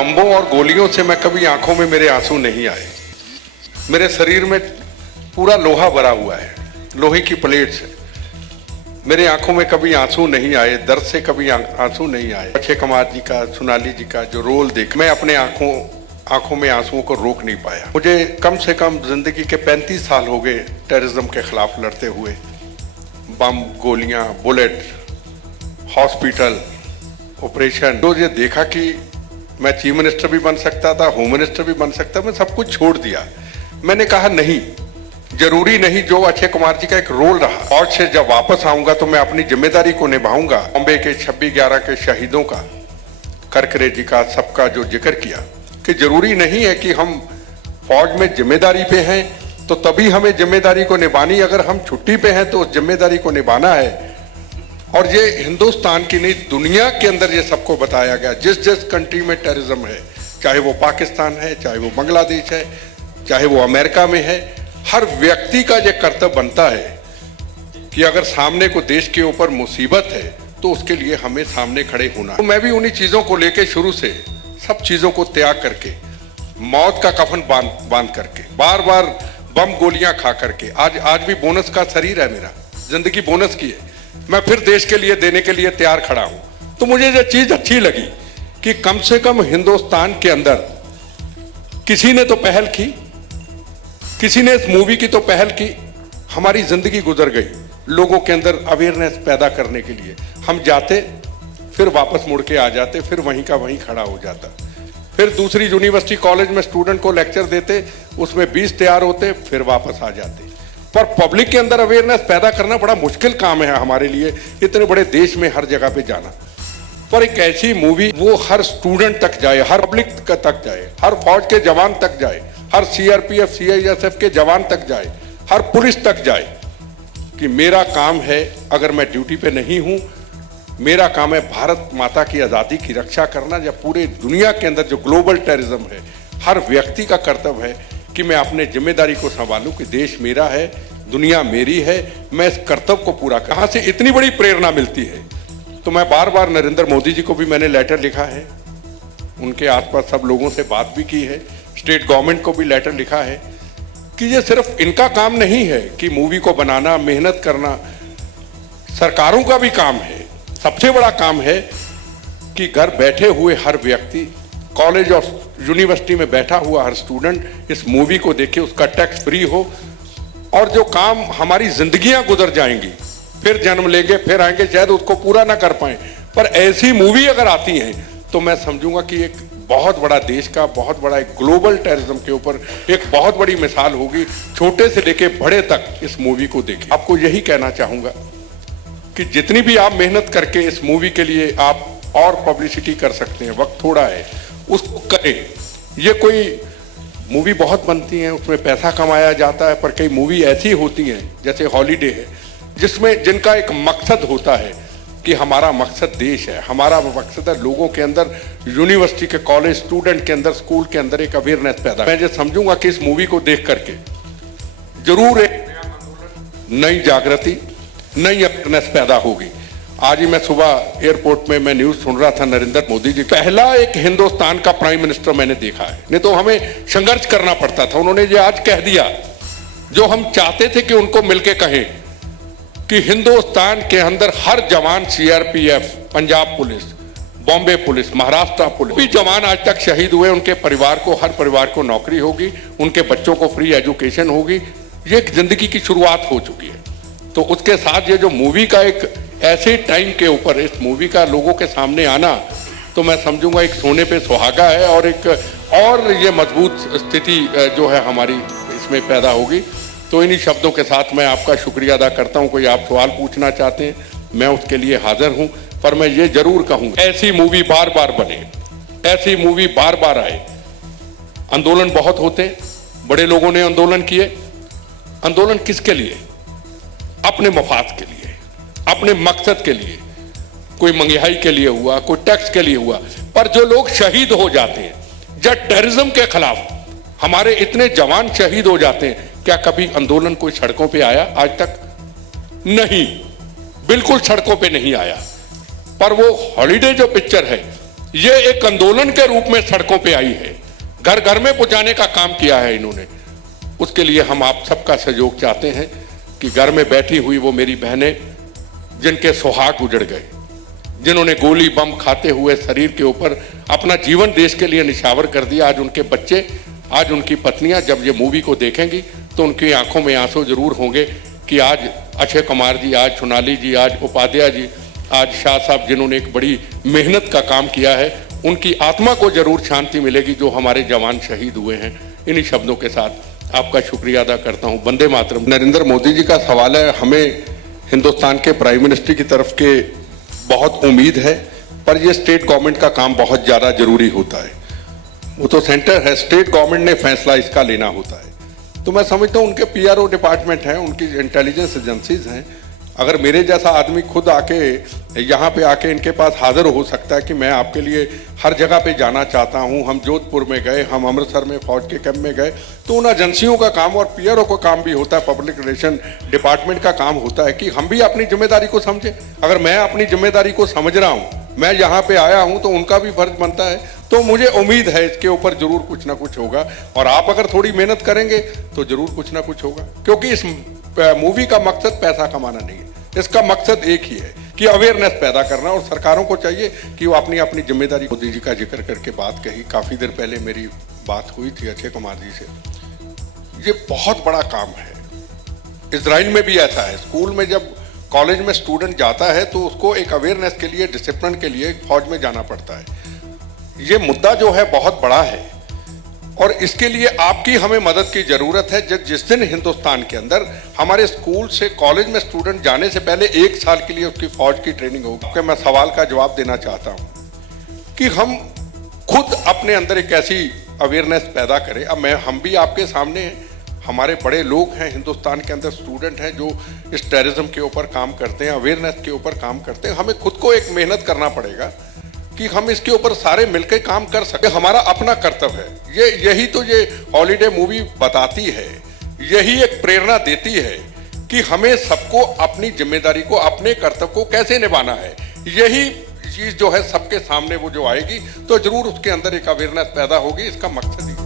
बम्बों और गोलियों से मैं कभी आंखों में मेरे आंसू नहीं आए। मेरे शरीर में पूरा लोहा भरा हुआ है, लोहे की प्लेट से। मेरे आंखों में कभी आंसू नहीं आए, दर्द से कभी आंसू नहीं आए। अक्षय कुमार जी का, सोनाली जी का जो रोल देख मैं अपने आंखों में आंसुओं को रोक नहीं पाया। मुझे कम से कम जिंदगी के 35 साल हो गए टेररिज्म के खिलाफ लड़ते हुए। बम, गोलियां, बुलेट, हॉस्पिटल, ऑपरेशन। तो ये देखा कि मैं चीफ मिनिस्टर भी बन सकता था, होम मिनिस्टर भी बन सकता, मैं सब कुछ छोड़ दिया। मैंने कहा नहीं, जरूरी नहीं। जो अक्षय कुमार जी का एक रोल रहा, फौज से जब वापस आऊंगा तो मैं अपनी जिम्मेदारी को निभाऊंगा। बॉम्बे के 26/11 के शहीदों का, करकरे जी का, सबका जो जिक्र किया कि जरूरी नहीं है कि हम फौज में जिम्मेदारी पे हैं तो तभी हमें जिम्मेदारी को निभानी, अगर हम छुट्टी पे हैं तो उस जिम्मेदारी को निभाना है। और ये हिंदुस्तान की नहीं, दुनिया के अंदर ये सबको बताया गया। जिस जिस कंट्री में टेररिज्म है, चाहे वो पाकिस्तान है, चाहे वो बांग्लादेश है, चाहे वो अमेरिका में है, हर व्यक्ति का ये कर्तव्य बनता है कि अगर सामने को देश के ऊपर मुसीबत है तो उसके लिए हमें सामने खड़े होना। तो मैं भी उन्हीं चीजों को लेके शुरू से सब चीजों को त्याग करके, मौत का कफन बांध करके, बार बार बम गोलियां खा करके, आज भी बोनस का शरीर है मेरा, जिंदगी बोनस की है। मैं फिर देश के लिए देने के लिए तैयार खड़ा हूं। तो मुझे ये चीज अच्छी लगी कि कम से कम हिंदुस्तान के अंदर किसी ने तो पहल की, किसी ने इस मूवी की तो पहल की। हमारी जिंदगी गुजर गई लोगों के अंदर अवेयरनेस पैदा करने के लिए। हम जाते, फिर वापस मुड़ के आ जाते, फिर वहीं का वहीं खड़ा हो जाता। फिर दूसरी यूनिवर्सिटी कॉलेज में स्टूडेंट को लेक्चर देते, उसमें 20 तैयार होते, फिर वापस आ जाते। पर पब्लिक के अंदर अवेयरनेस पैदा करना बड़ा मुश्किल काम है हमारे लिए, इतने बड़े देश में हर जगह पे जाना। पर एक ऐसी मूवी वो हर स्टूडेंट तक जाए, हर पब्लिक तक जाए, हर फौज के जवान तक जाए, हर सीआरपीएफ सीआईएसएफ के जवान तक जाए, हर पुलिस तक जाए कि मेरा काम है, अगर मैं ड्यूटी पे नहीं हूं, मेरा काम है भारत माता की आज़ादी की रक्षा करना। या पूरे दुनिया के अंदर जो ग्लोबल टेररिज्म है, हर व्यक्ति का कर्तव्य है कि मैं अपने जिम्मेदारी को संभालूं कि देश मेरा है, दुनिया मेरी है, मैं इस कर्तव्य को पूरा। कहां से इतनी बड़ी प्रेरणा मिलती है? तो मैं बार बार नरेंद्र मोदी जी को भी मैंने लेटर लिखा है, उनके आसपास सब लोगों से बात भी की है, स्टेट गवर्नमेंट को भी लेटर लिखा है कि ये सिर्फ इनका काम नहीं है कि मूवी को बनाना, मेहनत करना, सरकारों का भी काम है। सबसे बड़ा काम है कि घर बैठे हुए हर व्यक्ति, कॉलेज और यूनिवर्सिटी में बैठा हुआ हर स्टूडेंट इस मूवी को देखे, उसका टैक्स फ्री हो। और जो काम हमारी जिंदगियां गुजर जाएंगी, फिर जन्म लेंगे, फिर आएंगे, शायद उसको पूरा ना कर पाए, पर ऐसी मूवी अगर आती है तो मैं समझूंगा कि एक बहुत बड़ा देश का, बहुत बड़ा एक ग्लोबल टेररिज्म के ऊपर एक बहुत बड़ी मिसाल होगी। छोटे से लेके बड़े तक इस मूवी को देखें। आपको यही कहना चाहूंगा कि जितनी भी आप मेहनत करके इस मूवी के लिए आप और पब्लिसिटी कर सकते हैं, वक्त थोड़ा है, उसको करें। ये कोई मूवी बहुत बनती हैं, उसमें पैसा कमाया जाता है, पर कई मूवी ऐसी होती हैं जैसे हॉलीडे है, जिनका एक मकसद होता है कि हमारा मकसद देश है, हमारा मकसद है लोगों के अंदर, यूनिवर्सिटी के, कॉलेज स्टूडेंट के अंदर, स्कूल के अंदर एक अवेयरनेस पैदा। मैं ये समझूंगा कि इस मूवी को देख करके जरूर एक नई जागृति, नई अवेयरनेस पैदा होगी। आज ही मैं सुबह एयरपोर्ट में मैं न्यूज सुन रहा था, नरेंद्र मोदी जी पहला एक हिंदुस्तान का प्राइम मिनिस्टर मैंने देखा है, नहीं तो हमें संघर्ष करना पड़ता था। उन्होंने ये आज कह दिया जो हम चाहते थे कि उनको मिलके कहें कि हिंदुस्तान के अंदर हर जवान, CRPF, Punjab police, Bombay police, Maharashtra police, भी जवान आज तक शहीद हुए, उनके परिवार को, हर परिवार को नौकरी होगी, उनके बच्चों को फ्री एजुकेशन होगी। ये एक जिंदगी की शुरुआत हो चुकी है। तो उसके साथ ये जो मूवी का एक ऐसे टाइम के ऊपर इस मूवी का लोगों के सामने आना, तो मैं समझूंगा एक सोने पे सुहागा है और एक और ये मजबूत स्थिति जो है हमारी इसमें पैदा होगी। तो इन्हीं शब्दों के साथ मैं आपका शुक्रिया अदा करता हूं। कोई आप सवाल पूछना चाहते हैं, मैं उसके लिए हाजिर हूं, पर मैं ये जरूर कहूंगा ऐसी मूवी बार बार बने, ऐसी मूवी बार बार आए। आंदोलन बहुत होते, बड़े लोगों ने आंदोलन किए। आंदोलन किसके लिए? अपने मफाद के लिए, अपने मकसद के लिए। कोई महंगाई के लिए हुआ, कोई टैक्स के लिए हुआ, पर जो लोग शहीद हो जाते हैं, जब टेररिज्म के खिलाफ हमारे इतने जवान शहीद हो जाते हैं, क्या कभी आंदोलन कोई सड़कों पे आया? आज तक नहीं, बिल्कुल सड़कों पे नहीं आया। पर वो हॉलीडे जो पिक्चर है, ये एक आंदोलन के रूप में सड़कों पे आई है, घर घर में पहुंचाने का काम किया है इन्होंने। उसके लिए हम आप सबका सहयोग चाहते हैं कि घर में बैठी हुई वो मेरी बहनें जिनके सुहाग उजड़ गए, जिन्होंने गोली बम खाते हुए शरीर के ऊपर अपना जीवन देश के लिए निछावर कर दिया, आज उनके बच्चे, आज उनकी पत्नियां जब ये मूवी को देखेंगी तो उनकी आंखों में आंसू जरूर होंगे कि आज अक्षय कुमार जी, आज सोनाली जी, आज उपाध्याय जी, आज शाह साहब, जिन्होंने एक बड़ी मेहनत का काम किया है, उनकी आत्मा को जरूर शांति मिलेगी जो हमारे जवान शहीद हुए हैं। इन्हीं शब्दों के साथ आपका शुक्रिया अदा करता हूं। वंदे मातरम। नरेंद्र मोदी जी का सवाल है, हमें हिंदुस्तान के प्राइम मिनिस्टर की तरफ के बहुत उम्मीद है, पर ये स्टेट गवर्नमेंट का काम बहुत ज़्यादा जरूरी होता है। वो तो सेंटर है, स्टेट गवर्नमेंट ने फैसला इसका लेना होता है। तो मैं समझता हूँ उनके पीआरओ डिपार्टमेंट हैं, उनकी इंटेलिजेंस एजेंसीज हैं। अगर मेरे जैसा आदमी खुद आके यहाँ पे आके इनके पास हाजिर हो सकता है कि मैं आपके लिए हर जगह पे जाना चाहता हूँ, हम जोधपुर में गए, हम अमृतसर में फौज के कैंप में गए, तो उन एजेंसियों का काम और पीआरओ का काम भी होता है, पब्लिक रिलेशन डिपार्टमेंट का काम होता है कि हम भी अपनी जिम्मेदारी को समझें। अगर मैं अपनी जिम्मेदारी को समझ रहा हूँ, मैं यहाँ पे आया हूँ, तो उनका भी फर्ज बनता है। तो मुझे उम्मीद है इसके ऊपर जरूर कुछ ना कुछ होगा, और आप अगर थोड़ी मेहनत करेंगे तो जरूर कुछ ना कुछ होगा, क्योंकि इस मूवी का मकसद पैसा कमाना नहीं है। इसका मकसद एक ही है कि अवेयरनेस पैदा करना, और सरकारों को चाहिए कि वो अपनी अपनी जिम्मेदारी। मोदी जी का जिक्र करके बात कही, काफ़ी देर पहले मेरी बात हुई थी अक्षय कुमार जी से। ये बहुत बड़ा काम है। इजराइल में भी ऐसा है, स्कूल में जब कॉलेज में स्टूडेंट जाता है तो उसको एक अवेयरनेस के लिए, डिसिप्लिन के लिए फौज में जाना पड़ता है। ये मुद्दा जो है बहुत बड़ा है, और इसके लिए आपकी हमें मदद की जरूरत है। जिस दिन हिंदुस्तान के अंदर हमारे स्कूल से कॉलेज में स्टूडेंट जाने से पहले 1 साल के लिए उसकी फौज की ट्रेनिंग होगी। मैं सवाल का जवाब देना चाहता हूं कि हम खुद अपने अंदर एक ऐसी अवेयरनेस पैदा करें। अब हम भी आपके सामने हैं, हमारे बड़े लोग हैं हिंदुस्तान के अंदर, स्टूडेंट हैं जो इस टेररिज्म के ऊपर काम करते हैं, अवेयरनेस के ऊपर काम करते हैं। हमें खुद को एक मेहनत करना पड़ेगा कि हम इसके ऊपर सारे मिलकर काम कर सके। हमारा अपना कर्तव्य है। यही तो ये हॉलीडे मूवी बताती है, यही एक प्रेरणा देती है कि हमें सबको अपनी जिम्मेदारी को, अपने कर्तव्य को कैसे निभाना है। यही चीज जो है सबके सामने वो जो आएगी तो जरूर उसके अंदर एक अवेयरनेस पैदा होगी। इसका मकसद ही